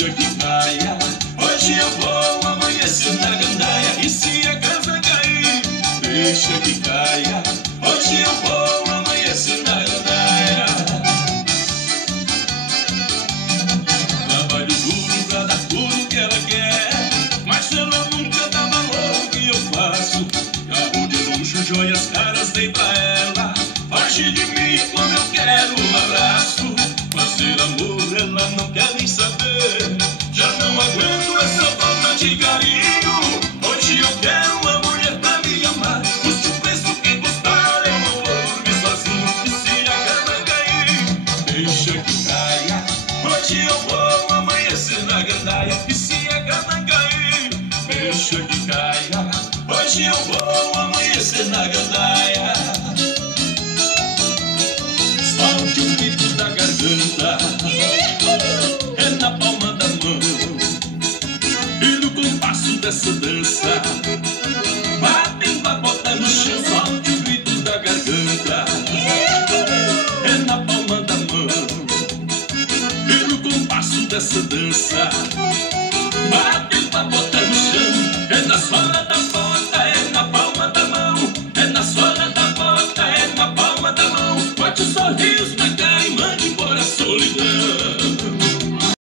deixa que caia. Hoje eu vou amanhecer na gandaia. E se a casa cair, deixa que caia. Hoje eu vou amanhecer na gandaia. Trabalho duro pra dar tudo que ela quer, mas ela nunca dá valor ao que eu faço. Carro de luxo, joias caras dei pra ela. Foge de mim quando eu quero um abraço. Fazer amor ela não quer nem saber. Já não aguento essa falta de carinho. Hoje eu quero uma mulher pra me amar. Custe o preço que custar, eu não vou dormir sozinho. E se a cama cair, deixa que caia. Hoje eu vou amanhecer na gandaia. E se a cama cair, deixa que caia. Hoje eu vou amanhecer na gandaia. Solte o grito da garganta, é na palma da mão. E no compasso dessa dança, batendo a bota no chão. Solte o grito da garganta, é na palma da mão. E no compasso dessa dança,